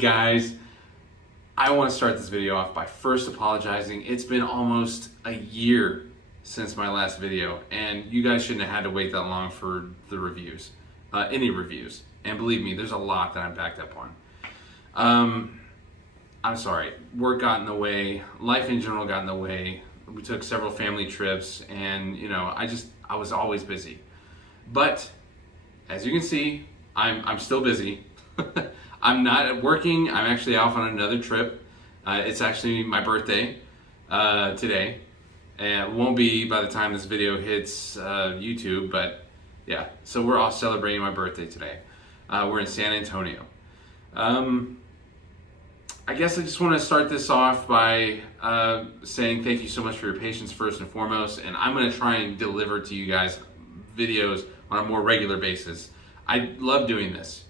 guys, I want to start this video off by first apologizing. It's been almost a year since my last video, and you guys shouldn't have had to wait that long for the reviews, any reviews. And believe me, there's a lot that I'm backed up on. I'm sorry, work got in the way, life in general got in the way. We took several family trips, and I was always busy. But as you can see, I'm still busy. I'm not working. I'm actually off on another trip. It's actually my birthday today, and it won't be by the time this video hits YouTube, but yeah, so we're off celebrating my birthday today. We're in San Antonio. I guess I just want to start this off by saying thank you so much for your patience first and foremost, and I'm going to try and deliver to you guys videos on a more regular basis. I love doing this.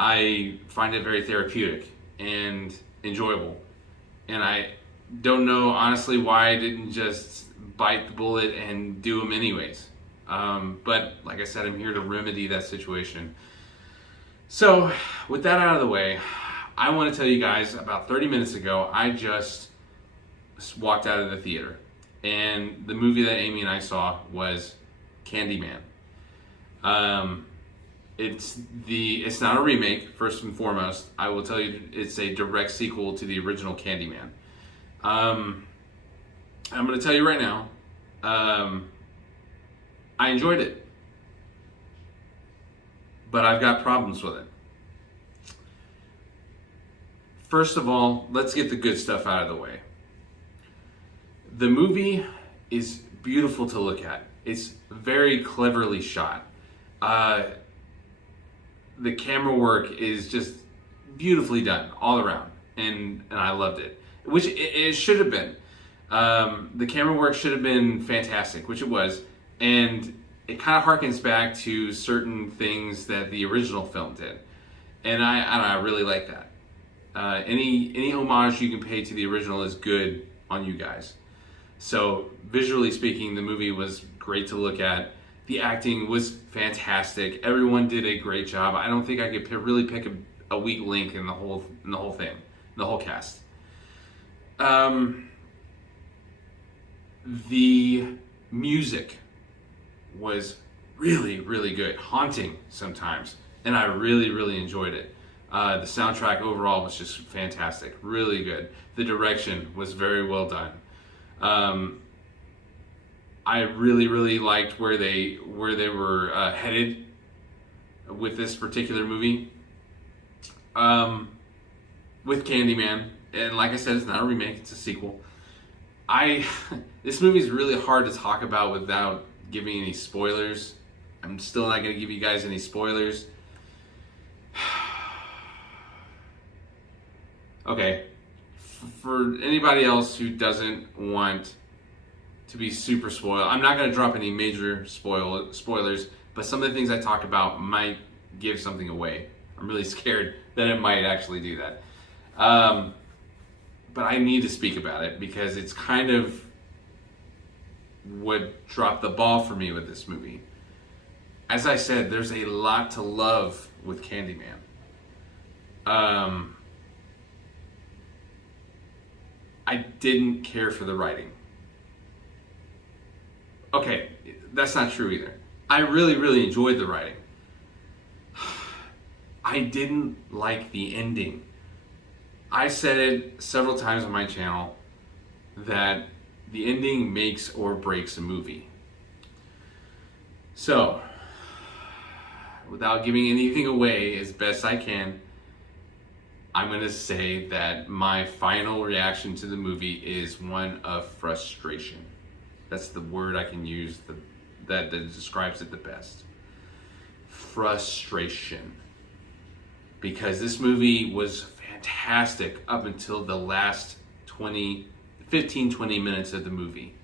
I find it very therapeutic and enjoyable, and I don't know honestly why I didn't just bite the bullet and do them anyways. But like I said, I'm here to remedy that situation. So with that out of the way, I want to tell you guys about 30 minutes ago, I just walked out of the theater, and the movie that Amy and I saw was Candyman. It's not a remake, first and foremost. I will tell you it's a direct sequel to the original Candyman. I'm going to tell you right now, I enjoyed it, but I've got problems with it. First of all, let's get the good stuff out of the way. The movie is beautiful to look at. It's very cleverly shot. The camera work is just beautifully done all around, and I loved it, which it should have been. The camera work should have been fantastic, which it was, and it kind of harkens back to certain things that the original film did, and I really like that. Any homage you can pay to the original is good on you guys. So visually speaking, the movie was great to look at. The acting was fantastic. Everyone did a great job. I don't think I could really pick a weak link in the whole thing, the whole cast. The music was really, really good, haunting sometimes, and I really, really enjoyed it. The soundtrack overall was just fantastic, really good. The direction was very well done. I really, really liked where they were headed with this particular movie. With Candyman, and like I said, it's not a remake; it's a sequel. This movie is really hard to talk about without giving any spoilers. I'm still not going to give you guys any spoilers. Okay, for anybody else who doesn't want to be super spoiled, I'm not going to drop any major spoilers, but some of the things I talk about might give something away. I'm really scared that it might actually do that. But I need to speak about it because it's kind of what dropped the ball for me with this movie. As I said, there's a lot to love with Candyman. I didn't care for the writing. Okay, that's not true either. I really, really enjoyed the writing. I didn't like the ending. I said it several times on my channel that the ending makes or breaks a movie. So, without giving anything away as best I can, I'm going to say that my final reaction to the movie is one of frustration. That's the word I can use that describes it the best. Frustration. Because this movie was fantastic up until the last 15-20 minutes of the movie.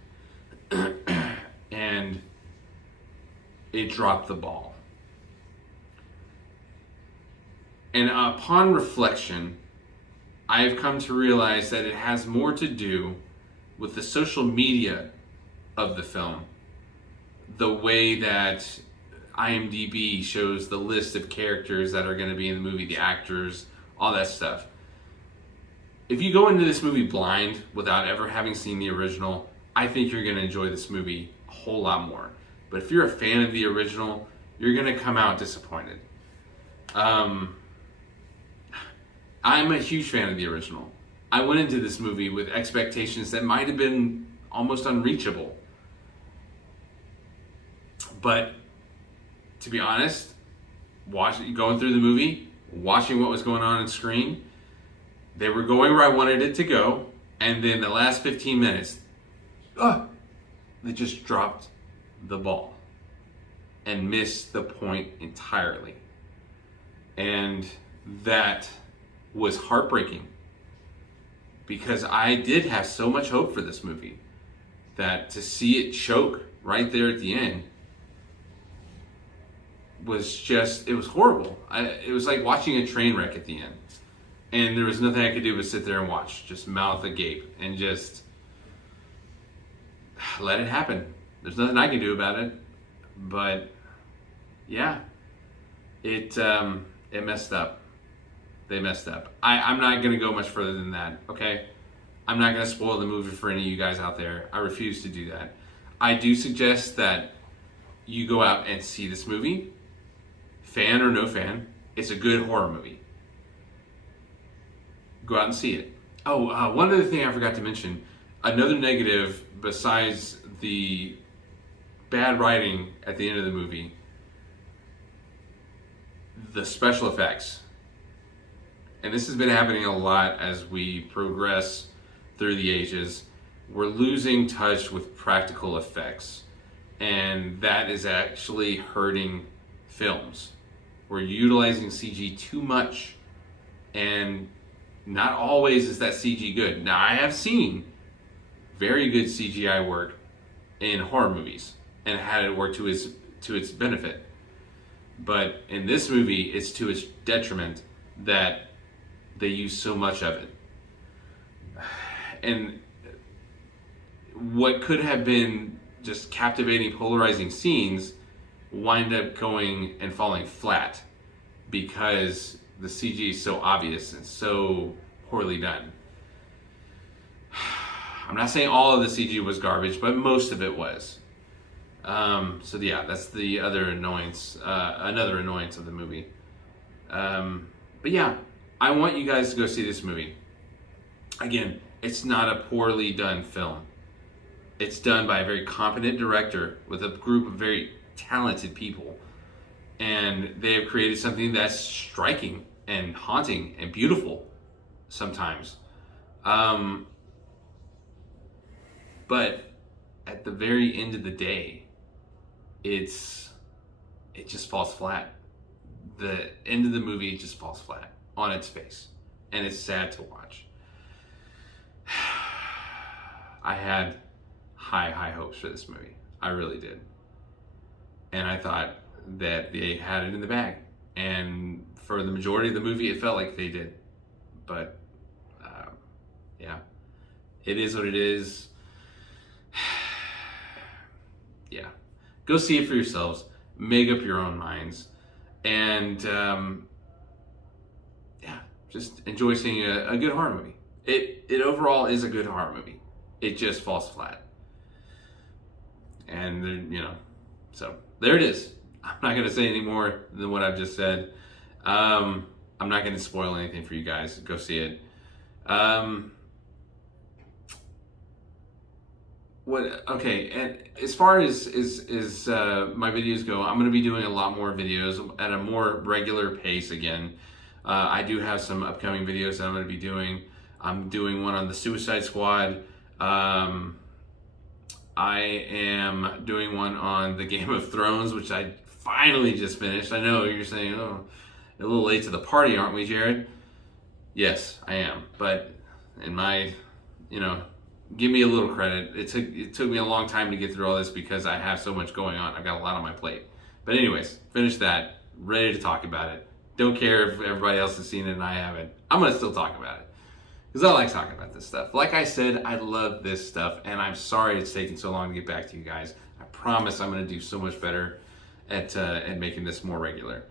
And it dropped the ball. And upon reflection, I have come to realize that it has more to do with the social media of the film. The way that IMDb shows the list of characters that are going to be in the movie, the actors all that stuff. If you go into this movie blind without ever having seen the original, I think you're going to enjoy this movie a whole lot more. But if you're a fan of the original, you're going to come out disappointed. I'm a huge fan of the original. I went into this movie with expectations that might have been almost unreachable. But to be honest, going through the movie, watching what was going on screen, they were going where I wanted it to go, and then the last 15 minutes, they just dropped the ball and missed the point entirely. And that was heartbreaking, because I did have so much hope for this movie that to see it choke right there at the end was just, it was horrible. It was like watching a train wreck at the end. And there was nothing I could do but sit there and watch, just mouth agape and just let it happen. There's nothing I can do about it. But yeah, it messed up. They messed up. I'm not going to go much further than that, okay? I'm not going to spoil the movie for any of you guys out there. I refuse to do that. I do suggest that you go out and see this movie, fan or no fan. It's a good horror movie. Go out and see it. Oh, one other thing I forgot to mention. Another negative besides the bad writing at the end of the movie, the special effects. And this has been happening a lot as we progress through the ages. We're losing touch with practical effects. And that is actually hurting films. We're utilizing CG too much. And not always is that CG good. Now, I have seen very good CGI work in horror movies and had it work to its benefit. But in this movie, it's to its detriment that they use so much of it. And what could have been just captivating, polarizing scenes wind up going and falling flat because the CG is so obvious and so poorly done. I'm not saying all of the CG was garbage, but most of it was. So yeah, that's the other annoyance, another annoyance of the movie. But yeah, I want you guys to go see this movie. Again, it's not a poorly done film. It's done by a very competent director with a group of very talented people. And they have created something that's striking and haunting and beautiful sometimes. But at the very end of the day, it just falls flat. The end of the movie just falls flat on its face. And it's sad to watch. I had high hopes for this movie. I really did. And I thought that they had it in the bag. And for the majority of the movie, it felt like they did. But, yeah. It is what it is. Yeah. Go see it for yourselves. Make up your own minds. And, yeah, just enjoy seeing a good horror movie. It overall is a good horror movie. It just falls flat. And, you know, so there it is. I'm not going to say any more than what I've just said. I'm not going to spoil anything for you guys. Go see it. Okay, and as far as my videos go, I'm going to be doing a lot more videos at a more regular pace again. I do have some upcoming videos that I'm going to be doing. I'm doing one on the Suicide Squad. I am doing one on the Game of Thrones, which I finally just finished. I know you're saying, oh, a little late to the party, aren't we, Jared? Yes, I am. But in my, give me a little credit. It took me a long time to get through all this because I have so much going on. I've got a lot on my plate. But anyways, finished that. Ready to talk about it. Don't care if everybody else has seen it and I haven't. I'm going to still talk about it. Because I like talking about this stuff. Like I said, I love this stuff, and I'm sorry it's taking so long to get back to you guys. I promise I'm going to do so much better at making this more regular.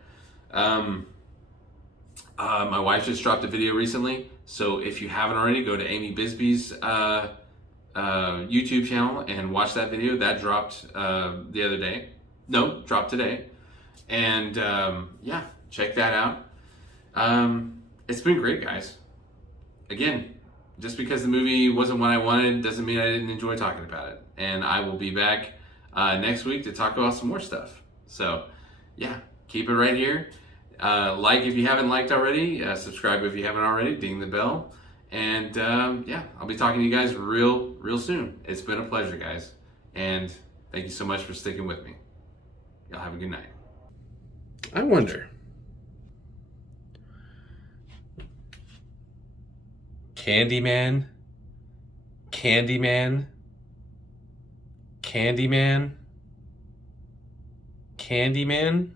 My wife just dropped a video recently, so if you haven't already, go to Amy Bisbee's YouTube channel and watch that video. That dropped the other day. No, dropped today. And yeah, check that out. It's been great, guys. Again, just because the movie wasn't what I wanted doesn't mean I didn't enjoy talking about it. And I will be back next week to talk about some more stuff. So yeah, keep it right here. Like if you haven't liked already, subscribe if you haven't already, ding the bell. And yeah, I'll be talking to you guys real soon. It's been a pleasure, guys. And thank you so much for sticking with me. Y'all have a good night. I wonder. Candyman. Candyman. Candyman. Candyman.